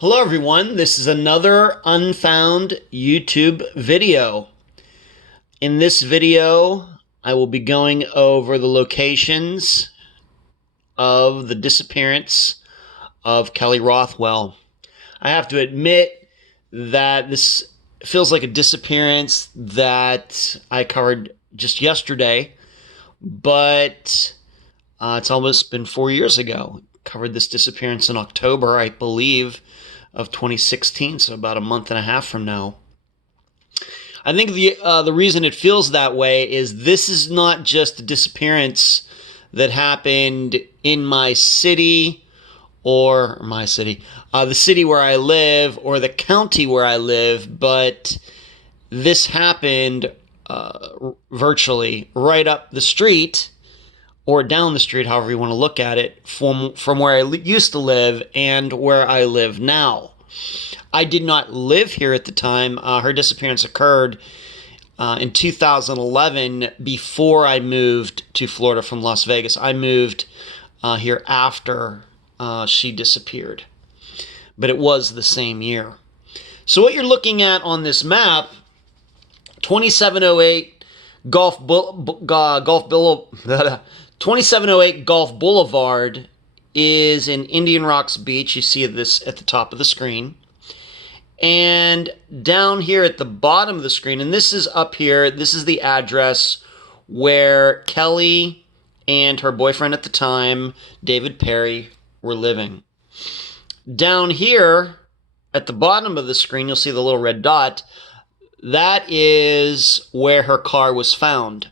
Hello everyone, this is another Unfound YouTube video. In this video, I will be going over the locations of the disappearance of Kelly Rothwell. I have to admit that this feels like a disappearance that I covered just yesterday, but it's almost been 4 years ago. Covered this disappearance in October, I believe, of 2016, so about a month and a half from now. I think the reason it feels that way is this is not just a disappearance that happened in my city or the city where I live or the county where I live, but this happened virtually right up the street or down the street, however you want to look at it, from where I used to live and where I live now. I did not live here at the time. Her disappearance occurred in 2011 before I moved to Florida from Las Vegas. I moved here after she disappeared, but it was the same year. So what you're looking at on this map, 2708 2708 Gulf Boulevard is in Indian Rocks Beach. You see this at the top of the screen. And down here at the bottom of the screen, and this is up here, this is the address where Kelly and her boyfriend at the time, David Perry, were living. Down here at the bottom of the screen, you'll see the little red dot. That is where her car was found.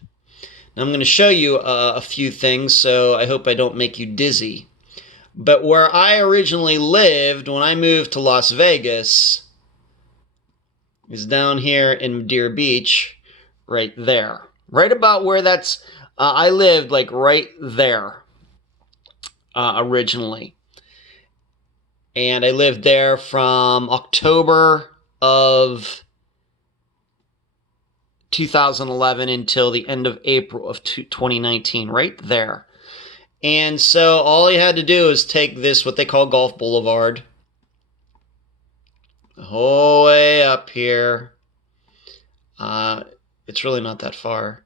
Now, I'm going to show you a few things, so I hope I don't make you dizzy. But where I originally lived when I moved to Las Vegas is down here in Madeira Beach, right there. Right about where that's, I lived, like right there originally. And I lived there from October of 2011 until the end of April of 2019, right there. And so all you had to do is take this, what they call Gulf Boulevard, the whole way up here. It's really not that far.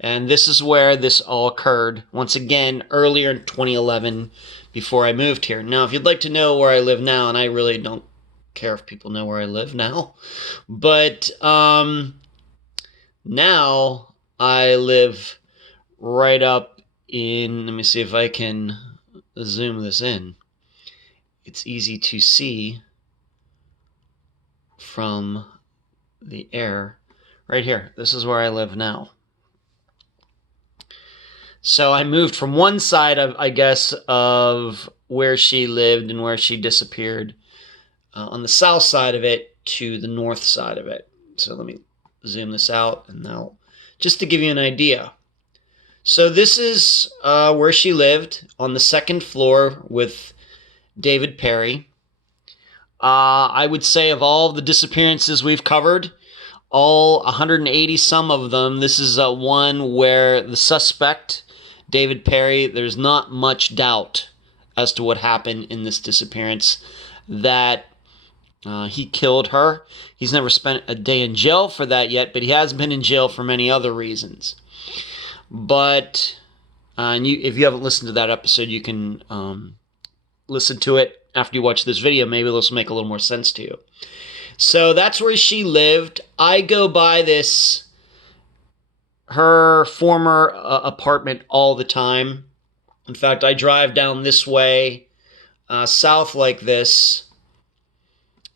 And this is where this all occurred, once again, earlier in 2011, before I moved here. Now, if you'd like to know where I live now, and I really don't care if people know where I live now, but now I live right up in, let me see if I can zoom this in. It's easy to see from the air. Right here, this is where I live now. So I moved from one side of, I guess, of where she lived and where she disappeared, on the south side of it to the north side of it. So let me zoom this out, and now just to give you an idea. So this is where she lived, on the second floor with David Perry. I would say of all the disappearances we've covered, all 180 some of them, this is one where the suspect, David Perry, there's not much doubt as to what happened in this disappearance, that he killed her. He's never spent a day in jail for that yet, but he has been in jail for many other reasons. But if you haven't listened to that episode, you can listen to it after you watch this video. Maybe this will make a little more sense to you. So that's where she lived. I go by her former apartment all the time. In fact, I drive down this way, south like this,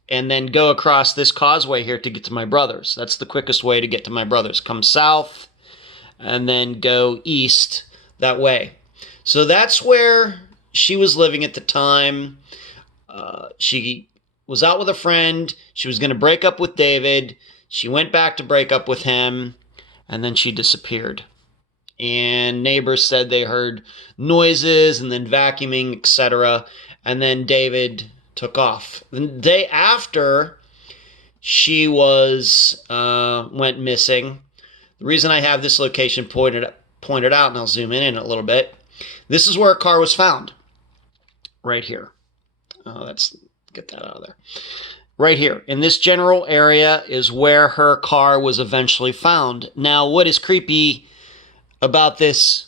and then go across this causeway here to get to my brother's. That's the quickest way to get to my brother's. Come south and then go east that way. So that's where she was living at the time. She was out with a friend. She was going to break up with David. She went back to break up with him, and then she disappeared. And neighbors said they heard noises and then vacuuming, etc. And then David took off. The day after she went missing, the reason I have this location pointed out, and I'll zoom in a little bit, this is where a car was found, right here. That's Get that out of there. Right here, in this general area is where her car was eventually found. Now, what is creepy about this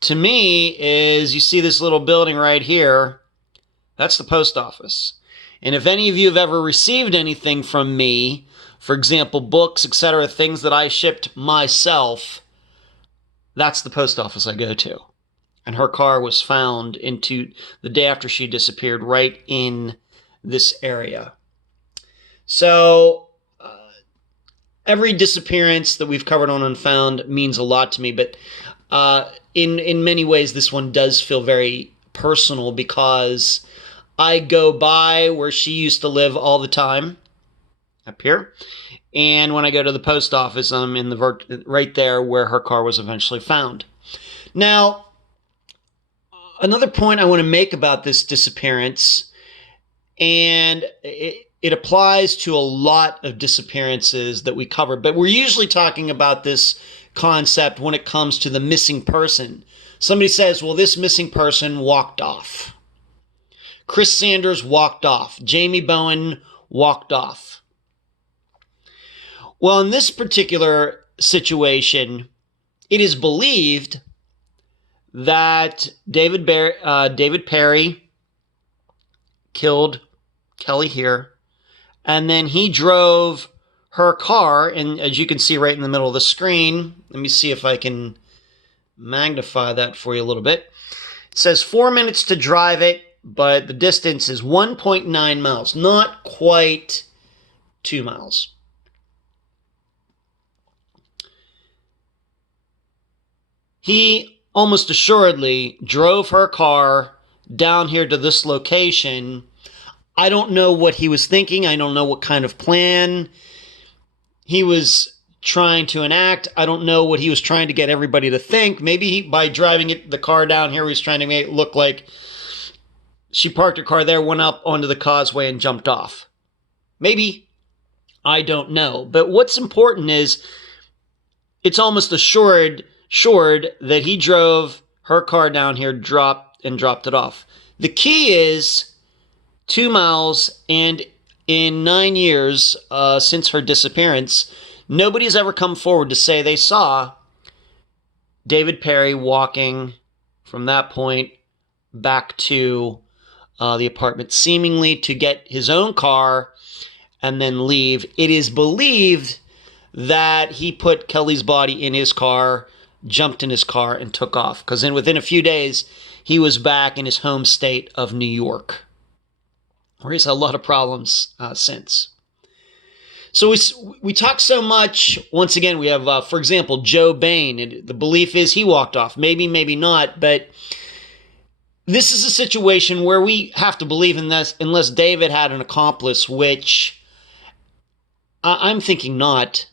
to me is you see this little building right here. That's the post office. And if any of you have ever received anything from me, for example, books, etc., things that I shipped myself, that's the post office I go to. And her car was found into the day after she disappeared right in this area. So every disappearance that we've covered on Unfound means a lot to me, but in many ways this one does feel very personal because I go by where she used to live all the time, up here, and when I go to the post office, I'm in the right there where her car was eventually found. Now, another point I want to make about this disappearance, and it applies to a lot of disappearances that we cover, but we're usually talking about this concept when it comes to the missing person. Somebody says, well, this missing person walked off. Chris Sanders walked off. Jamie Bowen walked off. Well, in this particular situation, it is believed that David Perry killed Kelly here, and then he drove her car, and as you can see right in the middle of the screen, let me see if I can magnify that for you a little bit. It says 4 minutes to drive it, but the distance is 1.9 miles, not quite 2 miles. He almost assuredly drove her car down here to this location. I don't know what he was thinking. I don't know what kind of plan he was trying to enact. I don't know what he was trying to get everybody to think. Maybe by driving the car down here, he was trying to make it look like she parked her car there, went up onto the causeway, and jumped off. Maybe. I don't know. But what's important is it's almost assured that he drove her car down here, dropped it off. The key is 2 miles, and in 9 years since her disappearance, nobody's ever come forward to say they saw David Perry walking from that point back to the apartment, seemingly to get his own car and then leave. It is believed that he put Kelly's body in his car, jumped in his car, and took off. Because within a few days, he was back in his home state of New York, where he's had a lot of problems since. So we talk so much. Once again, we have, for example, Joe Bain. The belief is he walked off. Maybe, maybe not. But this is a situation where we have to believe in this unless David had an accomplice, which I'm thinking not.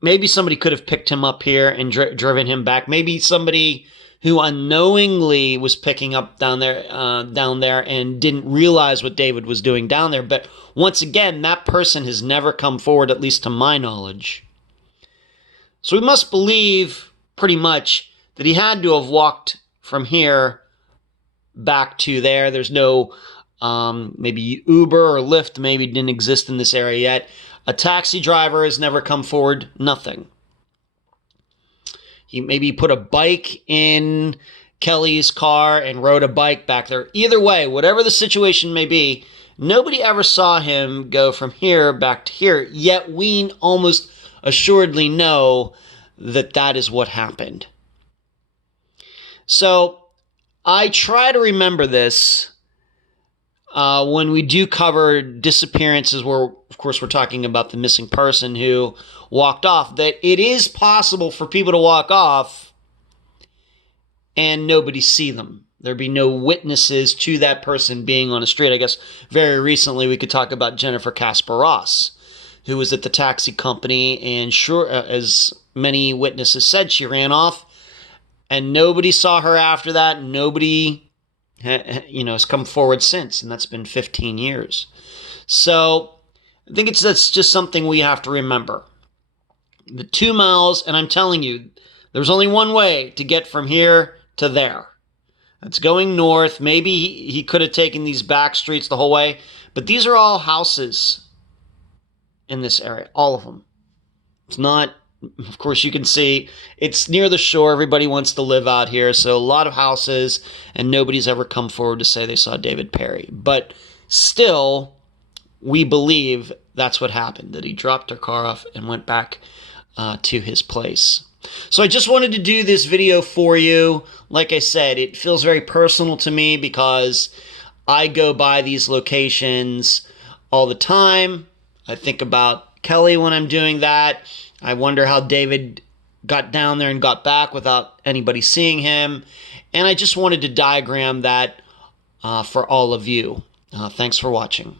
Maybe somebody could have picked him up here and driven him back. Maybe somebody who unknowingly was picking up down there and didn't realize what David was doing down there. But once again, that person has never come forward, at least to my knowledge. So we must believe pretty much that he had to have walked from here back to there. There's no maybe Uber or Lyft maybe didn't exist in this area yet. A taxi driver has never come forward. Nothing. He maybe put a bike in Kelly's car and rode a bike back there. Either way, whatever the situation may be, nobody ever saw him go from here back to here. Yet we almost assuredly know that that is what happened. So I try to remember this when we do cover disappearances where, of course, we're talking about the missing person who walked off, that it is possible for people to walk off and nobody see them. There'd be no witnesses to that person being on a street. I guess very recently we could talk about Jennifer Casper-Ross, who was at the taxi company, and sure, as many witnesses said, she ran off and nobody saw her after that. Nobody has come forward since, and that's been 15 years. So I think that's just something we have to remember. The 2 miles, and I'm telling you, there's only one way to get from here to there. That's going north. Maybe he could have taken these back streets the whole way, but these are all houses in this area, all of them. It's not, of course, you can see it's near the shore. Everybody wants to live out here, so a lot of houses, and nobody's ever come forward to say they saw David Perry. But still, we believe that's what happened, that he dropped their car off and went back to his place. So I just wanted to do this video for you. Like I said, it feels very personal to me because I go by these locations all the time. I think about Kelly when I'm doing that. I wonder how David got down there and got back without anybody seeing him. And I just wanted to diagram that for all of you. Thanks for watching.